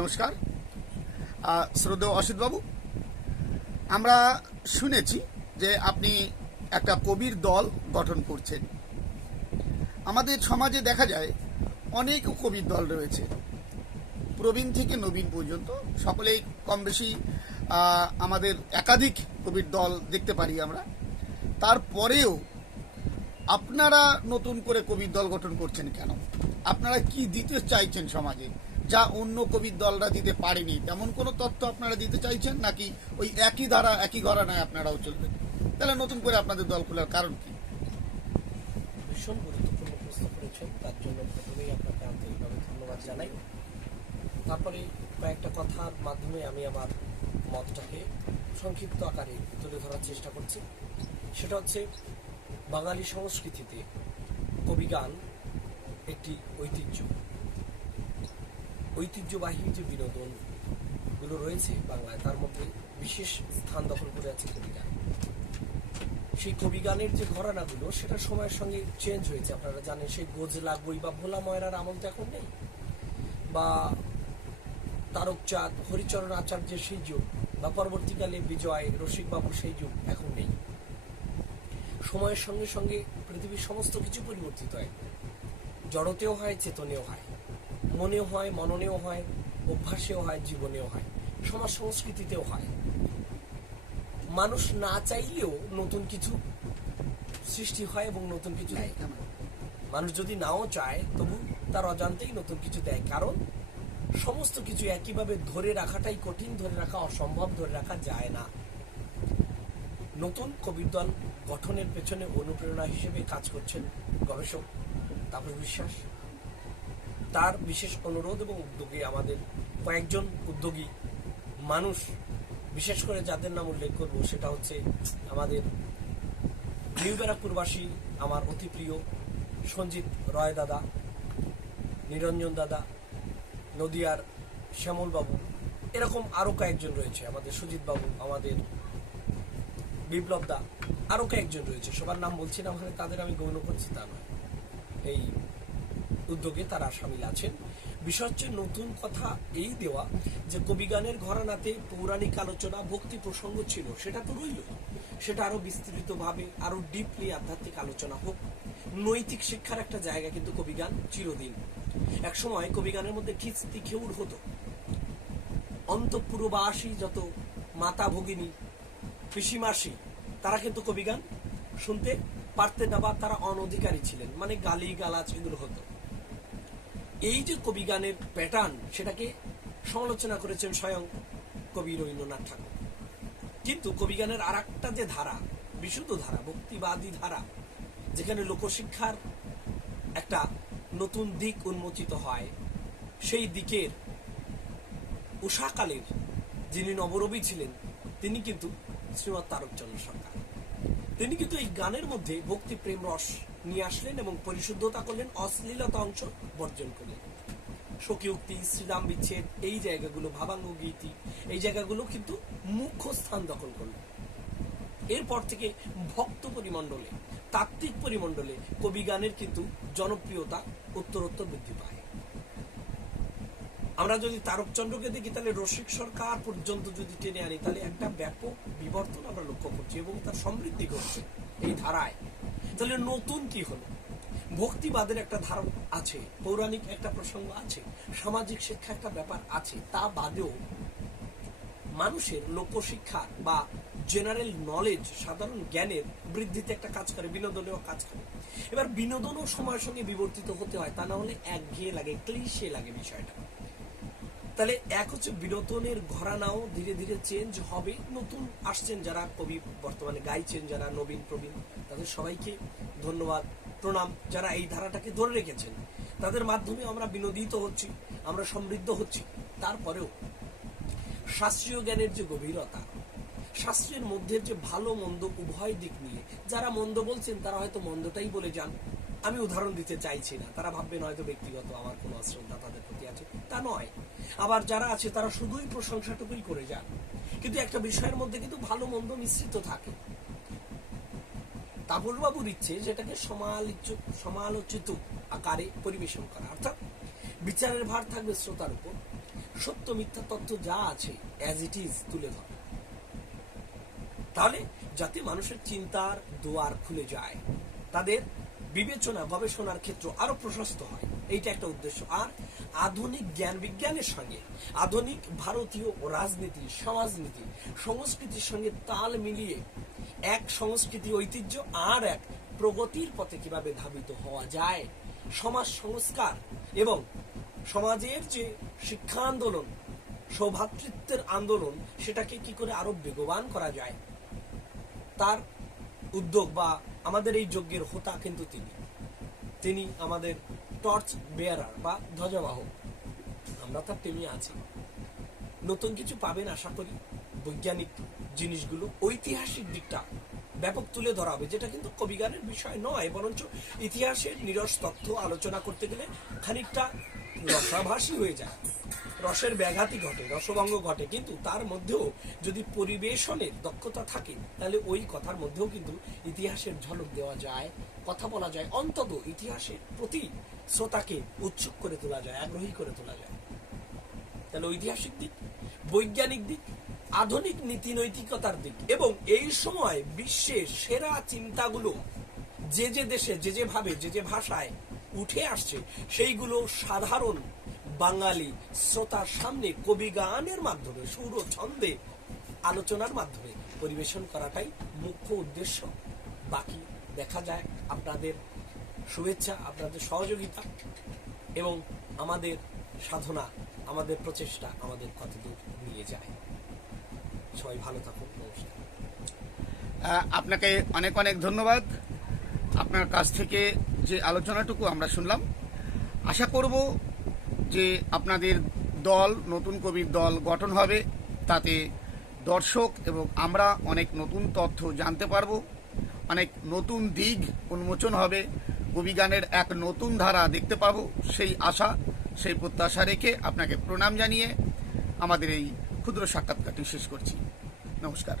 নমস্কার। শ্রদ্ধেয় অসিত বাবু, আমরা শুনেছি যে আপনি একটা কবির দল গঠন করছেন। আমাদের সমাজে দেখা যায় অনেক কবির দল রয়েছে, প্রবীণ থেকে নবীন পর্যন্ত সকলেই কম বেশি আমাদের একাধিক কবির দল দেখতে পারি আমরা। তারপরেও আপনারা নতুন করে কবির দল গঠন করছেন কেন? আপনারা কি দিতে চাইছেন সমাজে যা অন্য কবির দলরা দিতে পারেনি? তেমন কোনো তথ্য আপনারা দিতে চাইছেন, নাকি ওই একই ধারা একই ঘরানায় আপনারাও চলবেন? তাহলে নতুন করে আপনাদের দল খোলার কারণ কি? ভীষণ গুরুত্বপূর্ণ প্রশ্ন করেছেন, তার জন্য প্রথমেই আপনাকে আন্তরিকভাবে ধন্যবাদ জানাই। তারপরে কয়েকটা কথার মাধ্যমে আমি আমার মতটাকে সংক্ষিপ্ত আকারে তুলে ধরার চেষ্টা করছি। সেটা হচ্ছে, বাঙালি সংস্কৃতিতে কবিগান একটি ঐতিহ্যবাহী যে বিনোদনগুলো রয়েছে বাংলায়, তার মধ্যে বিশেষ স্থান দখল করে আছে কবিগান। সেই কবিগানের যে ঘরানাগুলো, সেটা সময়ের সঙ্গে চেঞ্জ হয়েছে। আপনারা জানেন, সেই গোজলা বই বা ভোলা ময়রার আমল তো এখন নেই, বা তারকচাঁদ, হরিচরণ আচার্যের সেই যুগ, বা পরবর্তীকালে বিজয় রসিকবাবুর সেই যুগ এখন নেই। সময়ের সঙ্গে সঙ্গে পৃথিবীর সমস্ত কিছু পরিবর্তিত হয়, জড়তেও হয়, চেতনেও হয়, মনেও হয়, মননেও হয়, অভ্যাসেও হয়, জীবনেও হয়, সমাজ সংস্কৃতিতেও হয়। মানুষ না চাইলেও নতুন কিছু সৃষ্টি হয় এবং নতুন কিছু দেয়। মানুষ যদি নাও চায়, তবু তার অজান্তেই নতুন কিছু দেয়, কারণ সমস্ত কিছু একইভাবে ধরে রাখাটাই কঠিন, ধরে রাখা অসম্ভব, ধরে রাখা যায় না। নতুন কবির দল গঠনের পেছনে অনুপ্রেরণা হিসেবে কাজ করছেন গবেষক তাপস বিশ্বাস। তার বিশেষ অনুরোধ এবং উদ্যোগে আমাদের কয়েকজন উদ্যোগী মানুষ, বিশেষ করে যাদের নাম উল্লেখ করব, সেটা হচ্ছে আমাদের নিউ ব্যারাকপুরবাসী আমার অতি প্রিয় সঞ্জিত রয় দাদা, নিরঞ্জন দাদা, নদিয়ার শ্যামল বাবু, এরকম আরো কয়েকজন রয়েছে, আমাদের সুজিত বাবু, আমাদের বিপ্লব দা, আরো কয়েকজন রয়েছে। সবার নাম বলছি না মানে তাদের আমি গৌণ করছি তা নয়। এই উদ্যোগে তারা সামিল আছেন। বিষয় হচ্ছে, নতুন কথা এই দেওয়া যে কবিগানের ঘরানাতে পৌরাণিক আলোচনা, ভক্তি প্রসঙ্গ ছিল, সেটা তো রইল, সেটা আরো বিস্তৃতভাবে, আরো ডিপলি আধ্যাত্মিক আলোচনা হোক। নৈতিক শিক্ষার একটা জায়গা কিন্তু কবিগান চিরদিন। একসময় কবিগানের মধ্যে খিস্তি খেউর হতো। অন্তঃপুরবাসী যত মাতা ভগিনী, পিসিমাসি, তারা কিন্তু কবিগান শুনতে পারতেন না, বা তারা অনধিকারী ছিলেন, মানে গালি গালাজ এগুলো হতো। এই যে কবিগানের প্যাটার্ন, সেটাকে সমালোচনা করেছেন স্বয়ং কবি রবীন্দ্রনাথ ঠাকুর। কিন্তু কবিগানের আর একটা যে ধারা, বিশুদ্ধ ধারা, ভক্তিবাদী ধারা, যেখানে লোকশিক্ষার একটা নতুন দিক উন্মোচিত হয়, সেই দিকের উষাকালের যিনি নবরবি ছিলেন, তিনি কিন্তু শ্রীমৎ তারকচন্দ্র সরকার। তিনি কিন্তু এই গানের মধ্যে ভক্তি প্রেম রস নিয়ে আসলেন এবং পরিশুদ্ধতা করলেন, অশ্লীলতা অংশ বর্জন করলেন। সখী-উক্তি, শ্রীরাম বিচ্ছেদ, এই জায়গাগুলো, ভাবাঙ্গ গীতি, এই জায়গাগুলো কিন্তু মুখ্য স্থান দখল করলেন। এরপর থেকে ভক্ত পরিমণ্ডলে, তাত্ত্বিক পরিমণ্ডলে কবিগানের কিন্তু জনপ্রিয়তা উত্তরোত্তর বৃদ্ধি পায়। আমরা যদি তারকচন্দ্রকে দেখি, তাহলে রসিক সরকার পর্যন্ত যদি টেনে আনি, তাহলে একটা ব্যাপক বিবর্তন আমরা লক্ষ্য করছি এবং তার সমৃদ্ধি ঘটছে এই ধারায়। তাহলে নতুন কি হলো? ভক্তিবাদের একটা ধারা আছে, পৌরাণিক একটা প্রসঙ্গ আছে, সামাজিক শিক্ষা একটা ব্যাপার আছে। তা বাদেও মানুষের লোকশিক্ষা বা জেনারেল নলেজ, সাধারণ জ্ঞানের বৃদ্ধিতে একটা কাজ করে, বিনোদনেও কাজ করে। এবার বিনোদনও সময়ের সঙ্গে বিবর্তিত হতে হয়, তা না হলে একঘেয়ে লাগে, ক্লিশে লাগে বিষয়টা। তাহলে এক হচ্ছে, বিনোদনের ঘরানাও ধীরে ধীরে চেঞ্জ হবে। নতুন আসছেন যারা কবি, বর্তমানে গাইছেন যারা নবীন প্রবীণ, তাদের সবাইকে ধন্যবাদ, প্রণাম। যারা এই ধারাটাকে ধরে রেখেছেন, তাদের মাধ্যমে আমরা বিনোদিত হচ্ছি, আমরা সমৃদ্ধ হচ্ছি। তারপরেও শাস্ত্রীয় জ্ঞানের যে গভীরতা, শাস্ত্রের মধ্যে যে ভালো মন্দ উভয় দিক নিয়ে যারা মন্দ বলছেন, তারা হয়তো মন্দটাই বলে যান। আমি উদাহরণ দিতে চাইছি না, তারা ভাববেন হয়তো ব্যক্তিগত আমার কোনো অশ্রদ্ধা তাদের প্রতি আছে, তা নয়। আবার যারা আছে তারা শুধুই প্রশংসাটুকুই করে যান, কিন্তু একটা বিষয়ের মধ্যে কিন্তু ভালো মন্দ মিশ্রিত থাকে। তাপসবাবুর ইচ্ছে যেটাকে সমালোচিত আকারে পরিবেশন করা, অর্থাৎ বিচারের ভার থাকবে শ্রোতার উপর, সত্য মিথ্যা তথ্য যা আছে অ্যাজ ইট ইজ তুলে ধরা, তাহলে যাতে মানুষের চিন্তার দুয়ার খুলে যায়, তাদের বিবেচনা গবেষণার ক্ষেত্র আরো প্রশস্ত হয়, এইটা একটা উদ্দেশ্য। আর আধুনিক জ্ঞান বিজ্ঞানের সঙ্গে আধুনিক ভারতীয় রাজনীতি, সমাজনীতি, সংস্কৃতির সঙ্গে তাল মিলিয়ে এক সংস্কৃতি ঐতিহ্য আর এক প্রগতির পথে কিভাবে ধাবিত হওয়া যায়, সমাজ সংস্কার এবং সমাজের যে শিক্ষা আন্দোলন, সৌভ্রাতৃত্বের আন্দোলন, সেটাকে কি করে আরো বেগবান করা যায়, তার উদ্যোগ বা আমাদের এই যজ্ঞের হোতা কিন্তু তিনি আমাদের টর্চ বেয়ারার বা ধ্বজাবাহক। আমরা তার টেনে আছি। নতুন কিছু পাবেন আশা করি। বৈজ্ঞানিক জিনিসগুলো, ঐতিহাসিক দিকটা ব্যাপক তুলে ধরা হবে, যেটা কিন্তু কবিগানের বিষয় নয়, বরঞ্চ ইতিহাসের নিরস তথ্য আলোচনা করতে গেলে খানিকটা রসাভাসী হয়ে যায়, রসের ব্যাঘাতি ঘটে, রসভঙ্গ ঘটে। কিন্তু তার মধ্যেও যদি পরিবেশনের দক্ষতা থাকে, তাহলে ওই কথার মধ্যেও কিন্তু ইতিহাসের ঝলক দেওয়া যায়, কথা বলা যায়, অন্তত ইতিহাসের প্রতি শ্রোতাকে উৎসুক করে তোলা যায়, আগ্রহী করে তোলা যায়। তাহলে ঐতিহাসিক দিক, বৈজ্ঞানিক দিক, আধুনিক নীতি নৈতিকতার দিক এবং এই সময় বিশ্বের সেরা চিন্তাগুলো যে যে দেশে যে যে ভাবে যে যে ভাষায় উঠে আসছে, সেইগুলো সাধারণ বাঙালি শ্রোতার সামনে কবি গানের মাধ্যমে, সুর ও ছন্দে আলোচনার মাধ্যমে পরিবেশন করাটাই মুখ্য উদ্দেশ্য। বাকি দেখা যায়। আপনাদের শুভেচ্ছা, আপনাদের সহযোগিতা এবং আমাদের সাধনা, আমাদের প্রচেষ্টা আমাদের কতদূর নিয়ে যায়। সবাই ভালো থাকুন। নমস্কার। আপনাকে অনেক অনেক ধন্যবাদ। আপনার কাছ থেকে যে আলোচনাটুকু আমরা শুনলাম, আশা করব যে আপনাদের দল, নতুন কবির দল গঠন হবে, তাতে দর্শক এবং আমরা অনেক নতুন তথ্য জানতে পারব, অনেক নতুন দিক উন্মোচন হবে, কবিগানের এক নতুন ধারা দেখতে পাবো, সেই আশা, সেই প্রত্যাশা রেখে আপনাকে প্রণাম জানিয়ে আমাদের এই ক্ষুদ্র সাক্ষাৎকারটি শেষ করছি। নমস্কার।